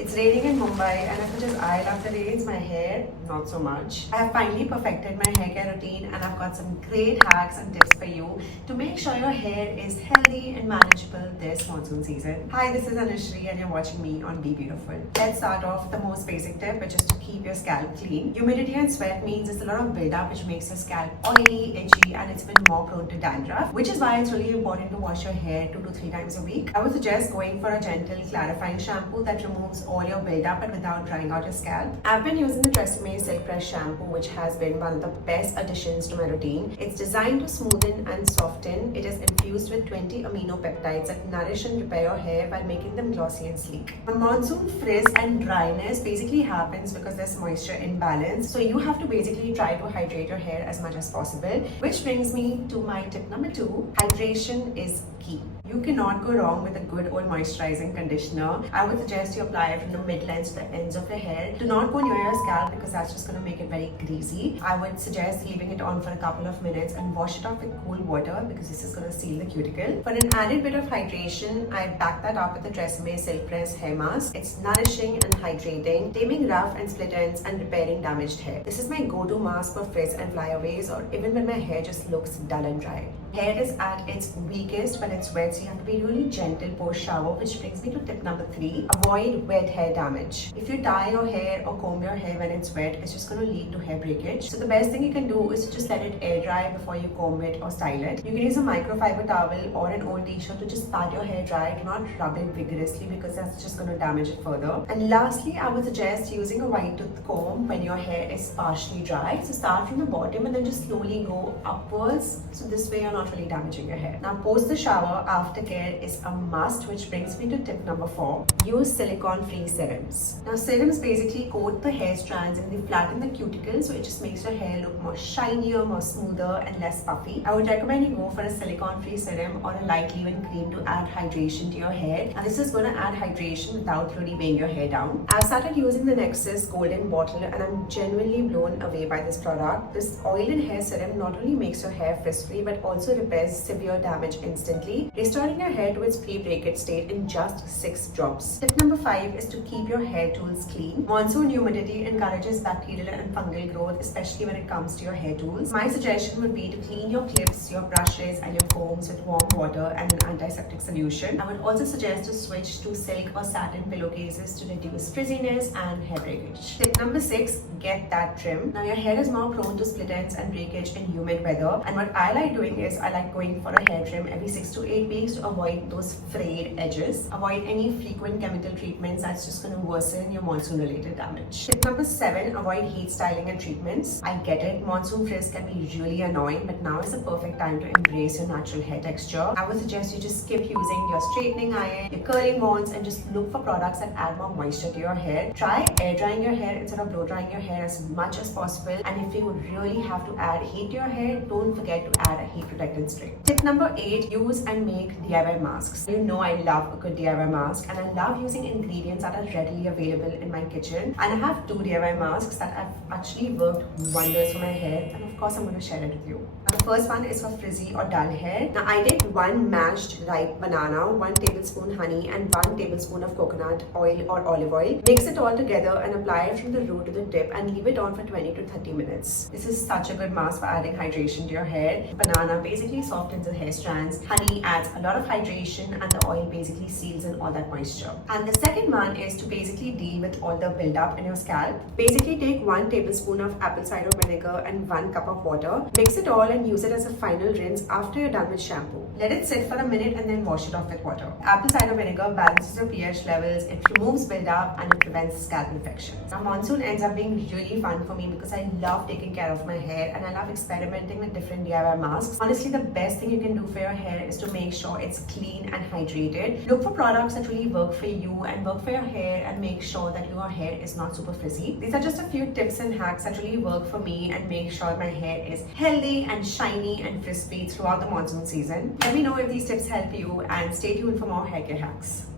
It's raining in Mumbai, and as much as I love the rains, my hair, not so much. I have finally perfected my hair care routine, and I've got some great hacks and tips for you to make sure your hair is healthy and manageable this monsoon season. Hi, this is Anushree, and you're watching me on BeBeautiful. Let's start off the most basic tip, which is to keep your scalp clean. Humidity and sweat means there's a lot of buildup, which makes your scalp oily, itchy, and it's been more prone to dandruff, which is why it's really important to wash your hair 2 to 3 times a week. I would suggest going for a gentle clarifying shampoo that removes all your buildup but without drying out your scalp. I've been using the Tresemme Silk Press shampoo, which has been one of the best additions to my routine. It's designed to smoothen and soften. It is infused with 20 amino peptides that nourish and repair your hair while making them glossy and sleek. A monsoon frizz and dryness basically happens because there's moisture imbalance. So you have to basically try to hydrate your hair as much as possible, which brings me to my tip number 2. Hydration is key. You cannot go wrong with a good old moisturizing conditioner. I would suggest you apply it from the mid-length to the ends of your hair. Do not go near your scalp because that's just going to make it very greasy. I would suggest leaving it on for a couple of minutes and wash it off with cool water because this is going to seal the cuticle. For an added bit of hydration, I back that up with the Tresemme Silk Press hair mask. It's nourishing and hydrating, taming rough and split ends and repairing damaged hair. This is my go-to mask for frizz and flyaways, or even when my hair just looks dull and dry. Hair is at its weakest when it's wet, so you have to be really gentle post shower, which brings me to tip number 3. Avoid wet hair damage. If you tie your hair or comb your hair when it's wet, it's just going to lead to hair breakage. So the best thing you can do is to just let it air dry before you comb it or style it. You can use a microfiber towel or an old t-shirt to just pat your hair dry. Do not rub it vigorously because that's just going to damage it further. And lastly, I would suggest using a white tooth comb when your hair is partially dry. So start from the bottom and then just slowly go upwards. So this way you're not really damaging your hair. Now post the shower, aftercare is a must, which brings me to tip number 4. Use silicone-free serums. Now serums basically coat the hair strands and they flatten the cuticle, so it just makes your hair look more shinier, more smoother and less puffy. I would recommend you go for a silicone-free serum or a light leave-in cream to add hydration to your hair, and this is going to add hydration without really weighing your hair down. I started using the Nexus golden bottle and I'm genuinely blown away by this product. This oil and hair serum not only makes your hair frizz-free but also repairs severe damage instantly, restoring your hair to its pre-breakage state in just 6 drops. Tip number 5 is to keep your hair tools clean. Monsoon humidity encourages bacterial and fungal growth, especially when it comes to your hair tools. My suggestion would be to clean your clips, your brushes and your combs with warm water and an antiseptic solution. I would also suggest to switch to silk or satin pillowcases to reduce frizziness and hair breakage. Tip number 6, get that trim. Now your hair is more prone to split ends and breakage in humid weather, and what I like doing is I like going for a hair trim every 6 to 8 weeks to avoid those frayed edges. Avoid any frequent chemical treatments that's just going to worsen your monsoon related damage. Tip number 7, avoid heat styling and treatments. I get it, monsoon frizz can be really annoying, but now is the perfect time to embrace your natural hair texture. I would suggest you just skip using your straightening iron, your curling wands, and just look for products that add more moisture to your hair. Try air drying your hair instead of blow drying your hair as much as possible, and if you really have to add heat to your hair, don't forget to add a heat protectant spray. Tip number 8, use and make DIY masks. You know I love a good DIY mask, and I love using ingredients that are readily available in my kitchen, and I have 2 DIY masks that have actually worked wonders for my hair, and of course I'm going to share it with you. The first one is for frizzy or dull hair. Now I take 1 mashed ripe banana, 1 tablespoon honey and 1 tablespoon of coconut oil or olive oil. Mix it all together and apply it from the root to the tip and leave it on for 20 to 30 minutes. This is such a good mask for adding hydration to your hair. Banana basically softens the hair strands, honey adds a lot of hydration, and the oil basically seals in all that moisture. And the second one is to basically deal with all the buildup in your scalp. Basically take 1 tablespoon of apple cider vinegar and 1 cup of water. Mix it all and use it as a final rinse after you're done with shampoo. Let it sit for a minute and then wash it off with water. Apple cider vinegar balances your pH levels, it removes buildup, and it prevents scalp infections. Now monsoon ends up being really fun for me because I love taking care of my hair and I love experimenting with different DIY masks. Honestly, the best thing you can do for your hair is to make sure it's clean and hydrated. Look for products that really work for you and work for your hair, and make sure that your hair is not super frizzy. These are just a few tips and hacks that really work for me and make sure my hair is healthy and shiny and frizz-free throughout the monsoon season. Let me know if these tips help you, and stay tuned for more hair care hacks.